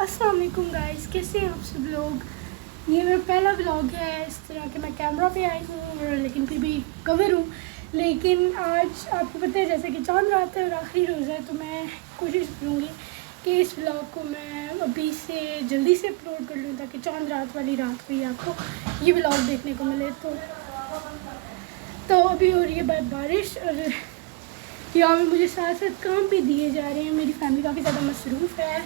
अस्सलाम वालेकुम गाइस, कैसे हैं आप सब लोग। ये मेरा पहला व्लॉग है इस तरह के। मैं कैमरा पे आई हूँ लेकिन फिर भी कवर हूँ। लेकिन आज आपको पता है जैसे कि चांद रात है और आखिरी रोज़ा है, तो मैं कोशिश करूँगी कि इस व्लॉग को मैं अभी से जल्दी से अपलोड कर लूँ ताकि चांद रात वाली रात को ही आपको ये व्लॉग देखने को मिले। तो अभी हो रही है बारिश और यहाँ पे मुझे साथ साथ काम भी दिए जा रहे हैं। मेरी फैमिली काफ़ी ज़्यादा मसरूफ़ है।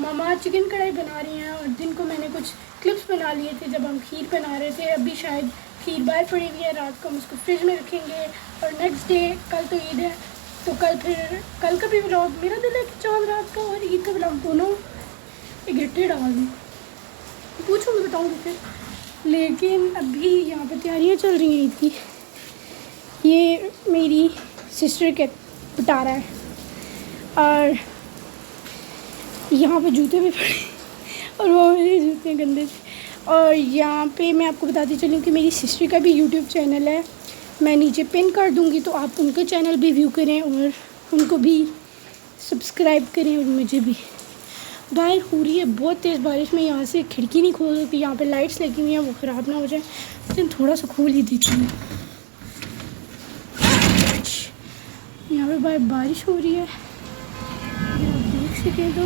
मामा चिकन कढ़ाई बना रही हैं और दिन को मैंने कुछ क्लिप्स बना लिए थे जब हम खीर बना रहे थे। अभी शायद खीर बाहर पड़ी हुई है, रात को हम उसको फ्रिज में रखेंगे और नेक्स्ट डे कल तो ईद है, तो कल का भी व्लॉग, मेरा दिल है कि चांद रात का और ईद का व्लॉग दोनों इकट्ठे डाल दूँ। पूछूँगी, बताऊँगी फिर। लेकिन अभी यहाँ पर तैयारियाँ चल रही हैं ईद की। ये मेरी सिस्टर के बता रहा है और यहाँ पे जूते भी पड़े और वो मेरे जूते गंदे थे। और यहाँ पे मैं आपको बताती चलूँ कि मेरी सिस्टर का भी यूट्यूब चैनल है, मैं नीचे पिन कर दूँगी, तो आप उनका चैनल भी व्यू करें और उनको भी सब्सक्राइब करें। और मुझे भी बाहर हो रही है बहुत तेज़ बारिश में, यहाँ से खिड़की नहीं खोल सकती, यहाँ पे लाइट्स लगी हुई हैं वो ख़राब ना हो जाए, लेकिन थोड़ा सा खोल ही देती हूँ। यहाँ पे बाहर बारिश हो रही है, अगर आप देख सकें तो।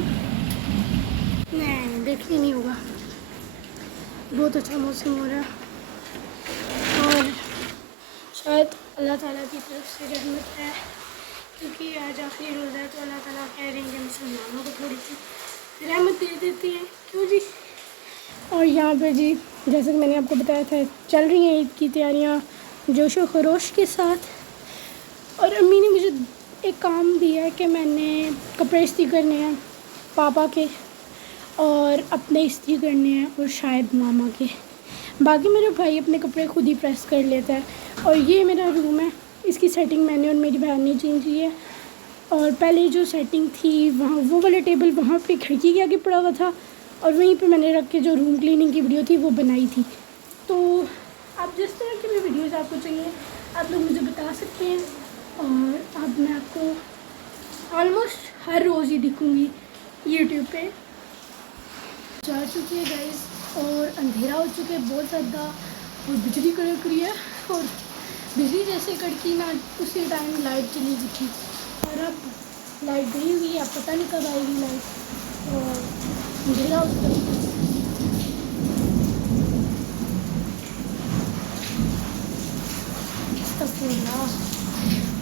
नहीं, देखने नहीं होगा, बहुत अच्छा मौसम हो रहा है और शायद अल्लाह ताला की तरफ से रहमत है, क्योंकि आज आखिरी रोज़ा है, तो अल्लाह ताला कह रहे हैं कि मुसलमानों को थोड़ी सी रहमत दे देती हैं, क्यों जी। और यहाँ पर जी जैसे कि मैंने आपको बताया था, चल रही हैं ईद की तैयारियाँ जोशो खरोश के साथ। और अम्मी ने मुझे एक काम दिया है कि मैंने कपड़े इस्त्री करने हैं पापा के और अपने इस्त्री करने हैं और शायद मामा के। बाकी मेरे भाई अपने कपड़े खुद ही प्रेस कर लेता है। और ये मेरा रूम है, इसकी सेटिंग मैंने और मेरी बहन ने चेंज की है। और पहले जो सेटिंग थी वहाँ वो वाला टेबल वहाँ पे खिड़की के आगे पड़ा हुआ था और वहीं पे मैंने रख के जो रूम क्लीनिंग की वीडियो थी वो बनाई थी। तो आप जिस तरह की भी वीडियोज़ आपको चाहिए आप लोग मुझे बता सकते हैं और अब मैं आपको ऑलमोस्ट हर रोज़ ही दिखूँगी यूट्यूब पे। जा चुकी है गाइस और अंधेरा हो चुका है बहुत ज़्यादा और बिजली कड़क रही है और बिजली जैसे कड़की ना उसी टाइम लाइट चली गई थी और अब लाइट गई हुई है, अब पता नहीं कब आएगी लाइट और अंधेरा हो चुका है।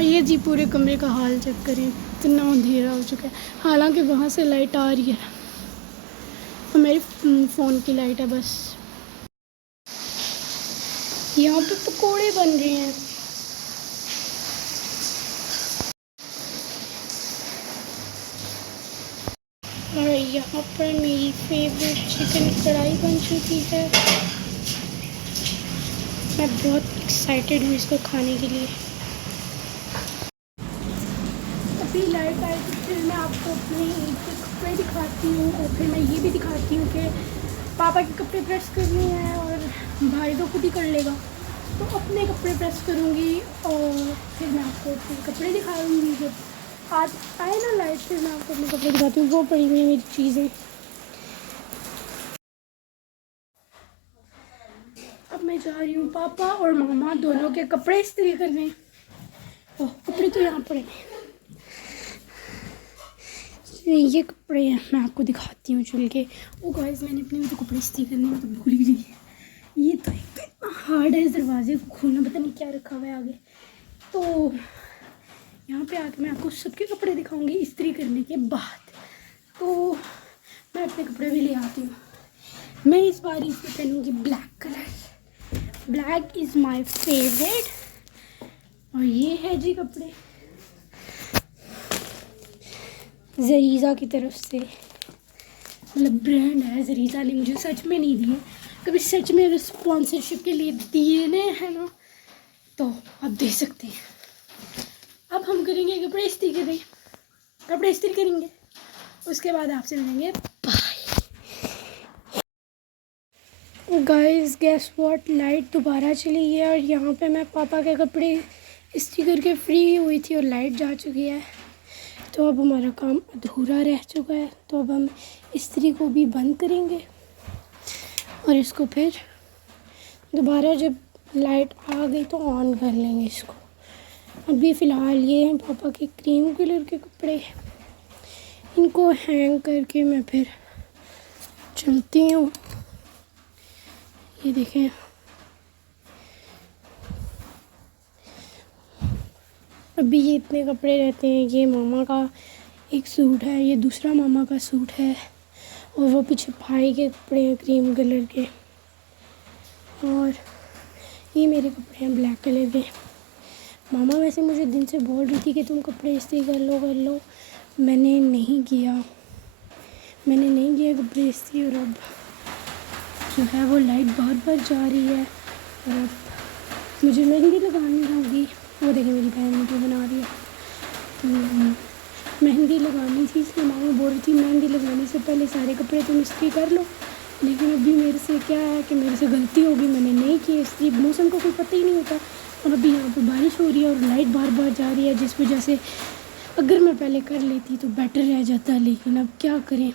ये जी पूरे कमरे का हाल चेक करें, इतना अंधेरा हो चुका है। हालांकि वहाँ से लाइट आ रही है और मेरे फ़ोन की लाइट है बस। यहाँ पे पकोड़े बन रहे हैं। और यहाँ पर मेरी फेवरेट चिकन कढ़ाई बन चुकी है। मैं बहुत एक्साइटेड हूँ इसको खाने के लिए। अभी लाइट आई तो फिर मैं आपको अपने ईद के कपड़े दिखाती हूँ और फिर मैं ये भी दिखाती हूँ कि पापा के कपड़े प्रेस करने हैं और भाई तो खुद ही कर लेगा, तो अपने कपड़े प्रेस करूँगी और फिर मैं आपको अपने कपड़े दिखाऊँगी। जब आज आए ना लाइट फिर मैं आपको अपने कपड़े दिखाती हूँ। वो पड़ी हुई हैं मेरी चीज़ें। अब मैं जा रही हूँ पापा और मामा दोनों के कपड़े इस्त्री करने। कपड़े तो यहाँ पड़े हैं, ये कपड़े हैं, मैं आपको दिखाती हूँ चल के। ओ गाइस, मैंने अपने तो कपड़े इस्त्री करने में तो भूल ही गई। ये तो इतना हार्ड है इस दरवाजे को खोलना, पता नहीं क्या रखा हुआ है आगे। तो यहाँ पे आके मैं आपको सबके कपड़े दिखाऊंगी इस्त्री करने के बाद। तो मैं अपने कपड़े भी ले आती हूँ। मैं इस बार इसमें पहनूँगी black colour, black is my favourite. और ये है जी कपड़े जरीज़ा की तरफ से, मतलब ब्रांड है जरीज़ा ने मुझे सच में नहीं दिए, कभी सच में अगर स्पॉन्सरशिप के लिए दिए हैं ना तो आप दे सकते हैं। अब हम करेंगे कपड़े इस्त्री करें, कपड़े इस्त्री करेंगे, उसके बाद आपसे मिलेंगे bye. Guys guess what, light दोबारा चली गई है और यहाँ पे मैं पापा के कपड़े इस्त्री करके फ्री हुई थी और लाइट जा चुकी है। तो अब हमारा काम अधूरा रह चुका है, तो अब हम इस्त्री को भी बंद करेंगे और इसको फिर दोबारा जब लाइट आ गई तो ऑन कर लेंगे इसको। अभी फ़िलहाल ये हैं पापा के क्रीम कलर के कपड़े, इनको हैंग करके मैं फिर चलती हूँ। ये देखें, अभी ये इतने कपड़े रहते हैं। ये मामा का एक सूट है, ये दूसरा मामा का सूट है और वो पीछे भाई के कपड़े हैं क्रीम कलर के, और ये मेरे कपड़े हैं ब्लैक कलर के। मामा वैसे मुझे दिन से बोल रही थी कि तुम कपड़े इस्त्री कर लो। मैंने नहीं किया कपड़े इस्त्री, और अब जो है वो लाइट बार जा रही है और अब मुझे मेहंदी लगानी होगी। वो देखें मेरी बहन वीडियो बना रही है, तो मेहंदी लगानी थी, इसलिए मामा बोल रही थी मेहंदी लगाने से पहले सारे कपड़े तुम इस्त्री कर लो। लेकिन अभी मेरे से क्या है कि मेरे से गलती होगी, मैंने नहीं की इस्त्री। मौसम का कोई पता ही नहीं होता और अभी यहाँ पे बारिश हो रही है और लाइट बार जा रही है, जिस वजह से अगर मैं पहले कर लेती तो बेटर रह जाता। लेकिन अब क्या करें,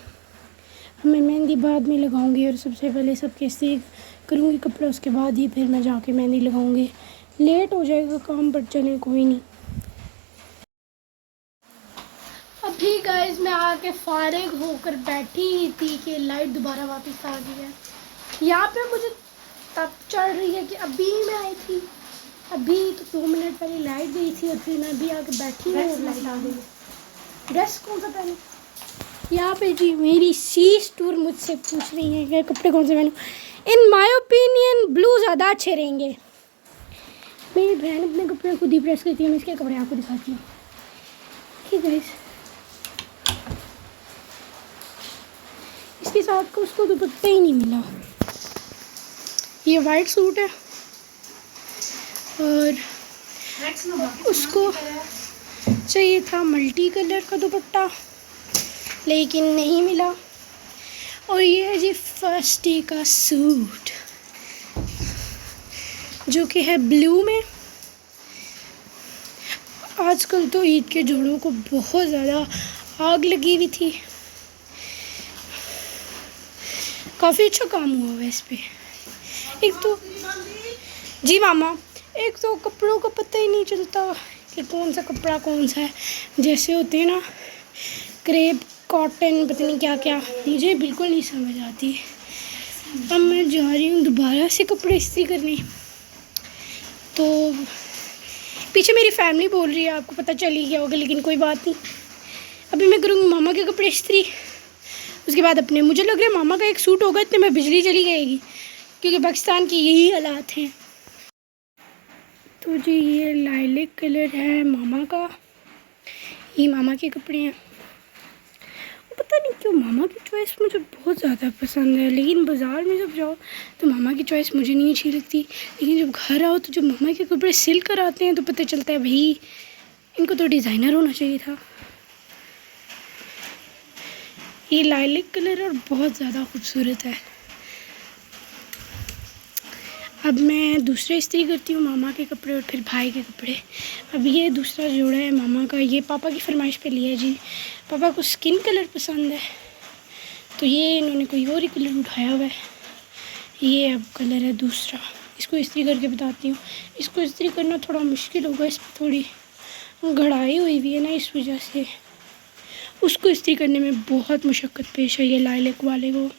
मैं मेहंदी बाद में लगाऊंगी और सबसे पहले सबके इस्त्री करूँगी कपड़े, उसके बाद ही फिर मैं जाके मेहंदी लगाऊंगी। लेट हो जाएगा काम, पर चले कोई नहीं। अभी गाइस मैं आके फारिग होकर बैठी ही थी कि लाइट दोबारा वापस आ गई है। यहाँ पे मुझे तब चढ़ रही है कि अभी मैं आई थी, अभी तो 2 मिनट पहले लाइट गई थी और फिर मैं अभी आके बैठी हूँ और लाइट आ गई। ड्रेस कौन सा पहनूं? यहाँ पे जी मेरी शीश टूर मुझसे पूछ रही है कि कपड़े कौन से पहनूं। इन माय ओपिनियन ब्लू ज़्यादा अच्छे रहेंगे। मेरी बहन अपने कपड़े खुद ही प्रेस करती है, मैं इसके कपड़े आपको दिखाती हूँ। ठीक है, इसके साथ को उसको दुपट्टा ही नहीं मिला। ये वाइट सूट है और उसको चाहिए था मल्टी कलर का दुपट्टा, लेकिन नहीं मिला। और ये है जी फर्स्ट डे का सूट जो कि है ब्लू में। आजकल तो ईद के जोड़ों को बहुत ज़्यादा आग लगी हुई थी, काफ़ी अच्छा काम हुआ है इस पे। एक तो जी मामा, एक तो कपड़ों का पता ही नहीं चलता कि कौन सा कपड़ा कौन सा है। जैसे होते हैं ना क्रेप, कॉटन, पता नहीं क्या क्या, मुझे बिल्कुल नहीं समझ आती। अब मैं जा रही हूँ दोबारा से कपड़े इस्त्री करने। तो पीछे मेरी फैमिली बोल रही है, आपको पता चल ही गया होगा, लेकिन कोई बात नहीं। अभी मैं करूँगी मामा के कपड़े इस्त्री, उसके बाद अपने। मुझे लग रहा है मामा का एक सूट होगा इतने में बिजली चली जाएगी, क्योंकि पाकिस्तान की यही हालात हैं। तो जी ये लाइलेक कलर है मामा का, ये मामा के कपड़े हैं। पता नहीं क्यों मामा की चॉइस मुझे बहुत ज़्यादा पसंद है, लेकिन बाज़ार में जब जाओ तो मामा की चॉइस मुझे नहीं अच्छी लगती। लेकिन जब घर आओ तो जब मामा के कपड़े सिल कर आते हैं तो पता चलता है भाई इनको तो डिज़ाइनर होना चाहिए था। ये लाइलेक कलर और बहुत ज़्यादा खूबसूरत है। अब मैं दूसरे इस्त्री करती हूँ मामा के कपड़े और फिर भाई के कपड़े। अब ये दूसरा जोड़ा है मामा का, ये पापा की फरमाइश पे लिया है जी। पापा को स्किन कलर पसंद है तो ये इन्होंने कोई और ही कलर उठाया हुआ है। ये अब कलर है दूसरा, इसको इस्त्री करके बताती हूँ। इसको इस्त्री करना थोड़ा मुश्किल होगा, इस पर थोड़ी घड़ाई हुई भी है ना, इस वजह से उसको इस्त्री करने में बहुत मुशक्क़त पेश आई है। लाइलेक वाले को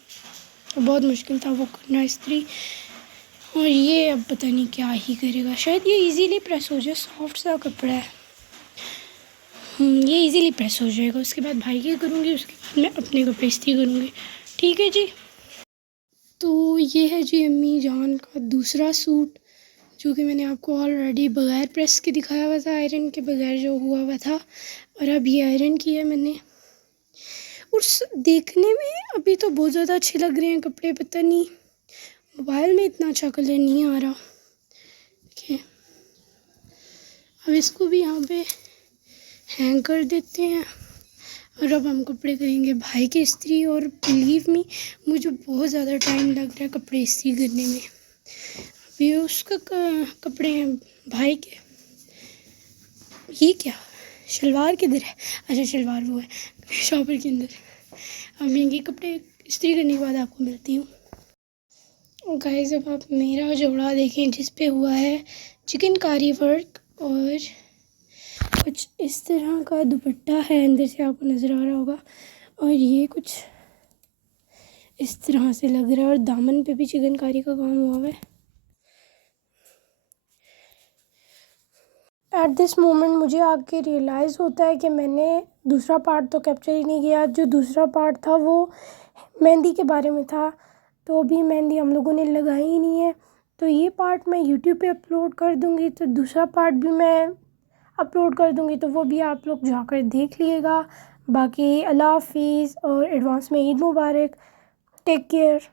बहुत मुश्किल था वो करना इस्त्री, और ये अब पता नहीं क्या ही करेगा। शायद ये इजीली प्रेस हो जाए, सॉफ्ट सा कपड़ा है। ये इजीली प्रेस हो जाएगा। उसके बाद भाई के करूँगी, उसके बाद मैं अपने कपड़े इस्त्री करूँगी। ठीक है जी। तो ये है जी अम्मी जान का दूसरा सूट, जो कि मैंने आपको ऑलरेडी बग़ैर प्रेस के दिखाया हुआ था, आयरन के बग़ैर जो हुआ हुआ था, और अब ये आयरन किया मैंने। और देखने में अभी तो बहुत ज़्यादा अच्छे लग रहे हैं कपड़े, पता नहीं मोबाइल में इतना अच्छा कलर नहीं आ रहा। देखिए अब इसको भी यहाँ पे हैंग कर देते हैं और अब हम कपड़े करेंगे भाई की इस्त्री। और बिलीव मी, मुझे बहुत ज़्यादा टाइम लग रहा है कपड़े इस्त्री करने में। अभी उसका कपड़े हैं भाई के। ये क्या शलवार किधर है? अच्छा शलवार वो है शॉपर के अंदर। अब ये कपड़े इस्त्री करने के बाद आपको मिलती हूँ। गाइस अब आप मेरा जोड़ा देखें जिस पे हुआ है चिकनकारी वर्क और कुछ इस तरह का दुपट्टा है, अंदर से आपको नज़र आ रहा होगा। और ये कुछ इस तरह से लग रहा है और दामन पे भी चिकनकारी का काम हुआ है। एट दिस मोमेंट मुझे आके रियलाइज़ होता है कि मैंने दूसरा पार्ट तो कैप्चर ही नहीं किया। जो दूसरा पार्ट था वो मेहंदी के बारे में था, तो अभी मेहंदी हम लोगों ने लगाई ही नहीं है। तो ये पार्ट मैं यूट्यूब पे अपलोड कर दूँगी, तो दूसरा पार्ट भी मैं अपलोड कर दूँगी, तो वो भी आप लोग जाकर देख लीजिएगा। बाकी अल्लाह हाफिज़ और एडवांस में ईद मुबारक। Take care.